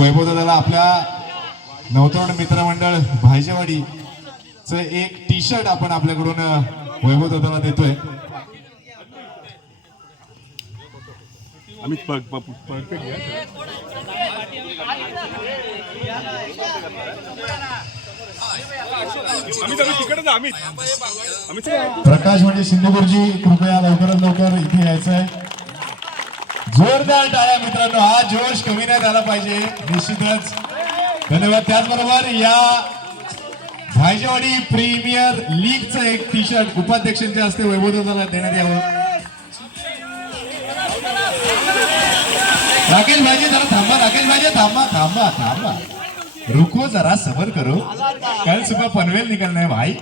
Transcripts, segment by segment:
वैभव दादाला आपल्या नवतरुण मित्रमंडळ भायजेवाडी च एक टी शर्ट आपण आपल्याकडून वैभव दादाला देतोय. प्रकाश म्हणजे शिंदेगुरुजी कृपया लवकरात लवकर इथे यायचंय. जोरदार टाळ्या मित्रांनो. हा जोश कमी नाही झाला पाहिजे. निश्चितच. धन्यवाद. त्याचबरोबर या भायजेवाडी प्रीमियर लीगचं एक टी शर्ट उपाध्यक्षांच्या हस्ते वैभवदाला देण्यात यावं. राकेश भाजी जरा थांबा. राकेश भाजी थांबा थांबा थांबा. रुको जरा सबर करो. कल सुबह पनवेल निकलना है भाई.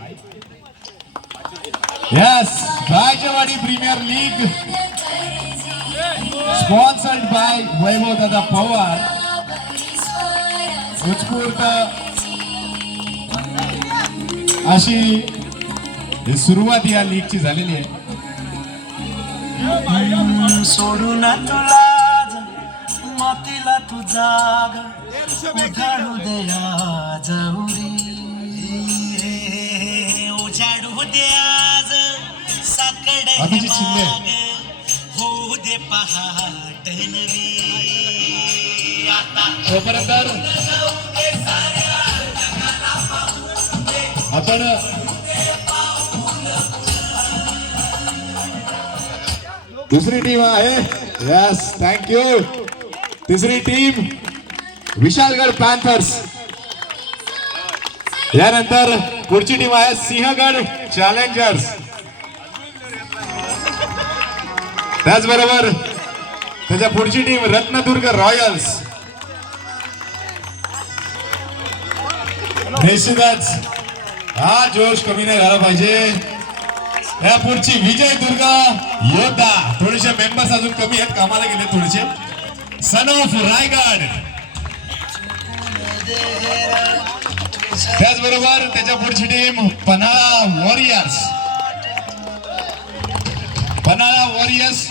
Yes Bhayjewadi premier league. Sponsored by Vaibhav दादा पवार उत्स्फूर्त अशी सुरुवात या लीगची झालेली आहे. सोडून तुला मातीला तू जाग. उजाडू दया जाऊरी उजाडू दे आज साकड तोपर्यंत आपण दुसरी टीम आहे. यस थँक्यू तिसरी टीम विशालगड पॅन्थर्स यानंतर पुढची टीम आहे सिंहगड चॅलेंजर्स त्याचबरोबर त्याच्या पुढची टीम रत्नदुर्ग रॉयल्स निश्चितच हा जोश कमी नाही झाला पाहिजे. या पुढची विजय दुर्गा योद्धा थोडेसे मेंबर्स अजून कमी आहेत कामाला गेले थोडेसे. सन ऑफ रायगड त्याचबरोबर त्याच्या पुढची team Panhala warriors Panhala warriors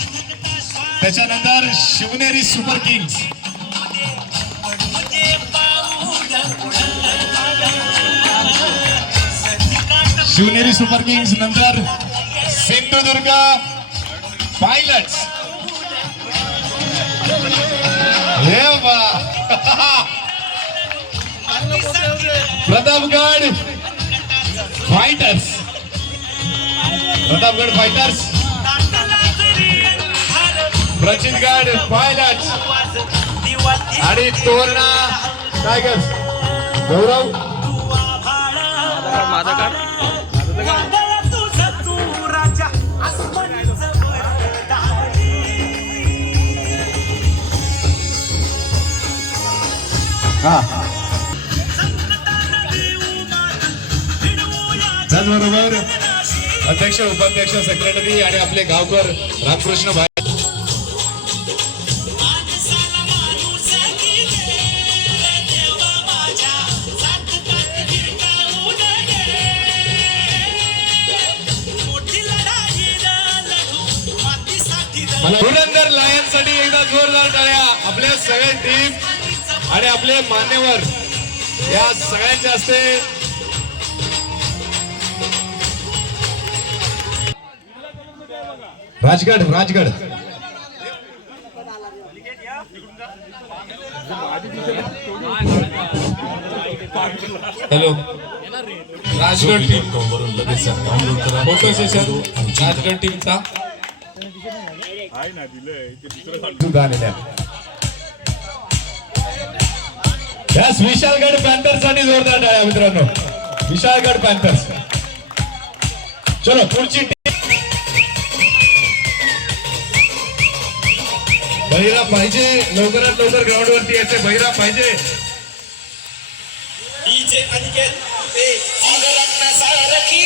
त्याच्यानंतर Shivneri super kings. Shivneri super kings नंतर सिंधुदुर्ग पायलट्स. हे Pratapgad fighters Pratapgad fighters Prachitgad pilots आणि तोरणा टायगर्स गौरव? माझा काढ हा. त्याचबरोबर अध्यक्ष उपाध्यक्ष सेक्रेटरी आणि आपले गावकर रामकृष्ण भाई धुरंधर लायनसाठी एकदा जोरदार टाळ्या. आपल्या सगळ्या टीम आणि आपले मान्यवर या सगळ्यांच्या हस्ते. Rajgad Rajgad. Hello Rajgad team photo session Rajgad टीमचा आहे ना दिलंय ते दुसरं सुद्धा आलेल्या आहेत. यास विशालगड पॅन्थर्ससाठी जोरदार टाळ्या मित्रांनो. विशालगड पॅन्थर्स चलो पुढची बहिरा पाहिजे लवकरात लवकर ग्राउंड वरती यायचे बहिरा पाहिजे. डीजे अनिकेत ते सारखी.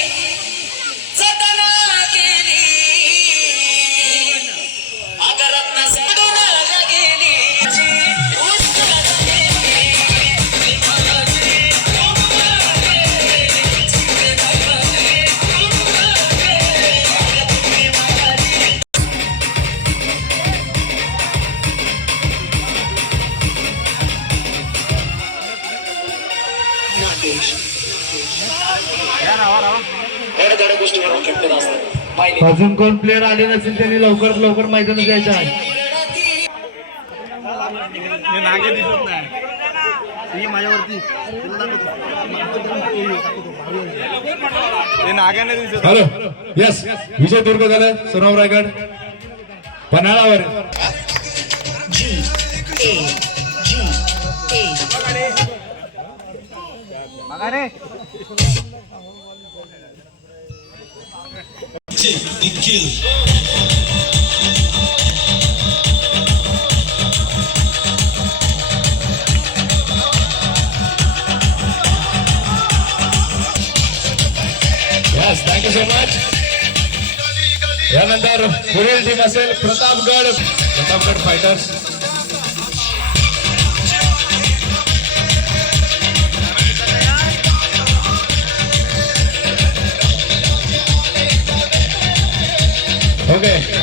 अजून कोण प्लेअर आले नसेल त्यांनी लवकरात लवकर मैदानात यायचं आहे. नागे दिसत नाही. हे नाग्याने दिसत हॅलो यस विजय दुर्ग झालं सोनाव Raigad. पन्हाळावर. Yes thank you so much यानंतर पुढील टीम असेल प्रतापगड प्रतापगड फायटर्स ओके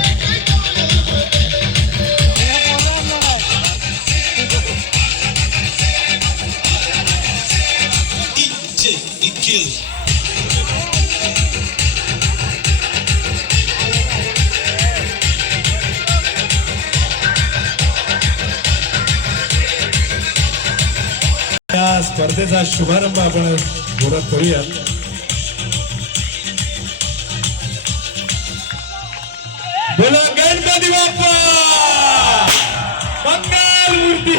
या स्पर्धेचा शुभारंभ आपण जोरात करूया. बोला गणपती बाप्पा! मंगल मूर्ती!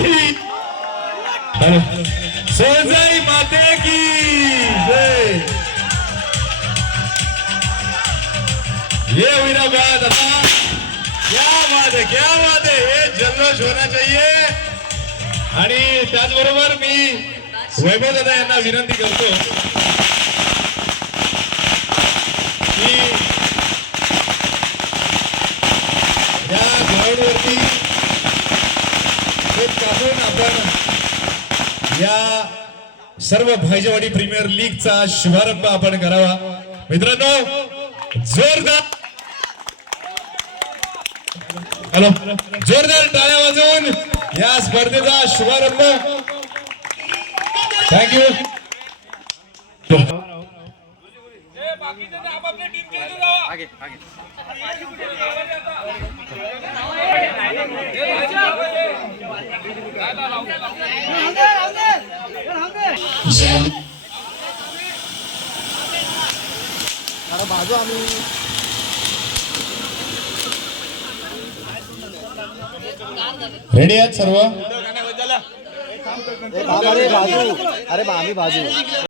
सोजाई माते की ये हुई बात आता क्या बात है क्या बात है ये जल्लोष होना चाहिए। आणि त्याचबरोबर मी वैभव दादा यांना विनंती करतो की या ग्राउंडवरती एक कापून आपण या सर्व भाईजवाडी प्रीमियर लीगचा शुभारंभ आपण करावा. मित्रांनो जोरदार हॅलो जोरदार टाळ्या वाजवून या स्पर्धेचा शुभारंभ. थँक्यू जावा रेडी आहेत सर्व अरे बाजू। अरे आम्ही बाजू।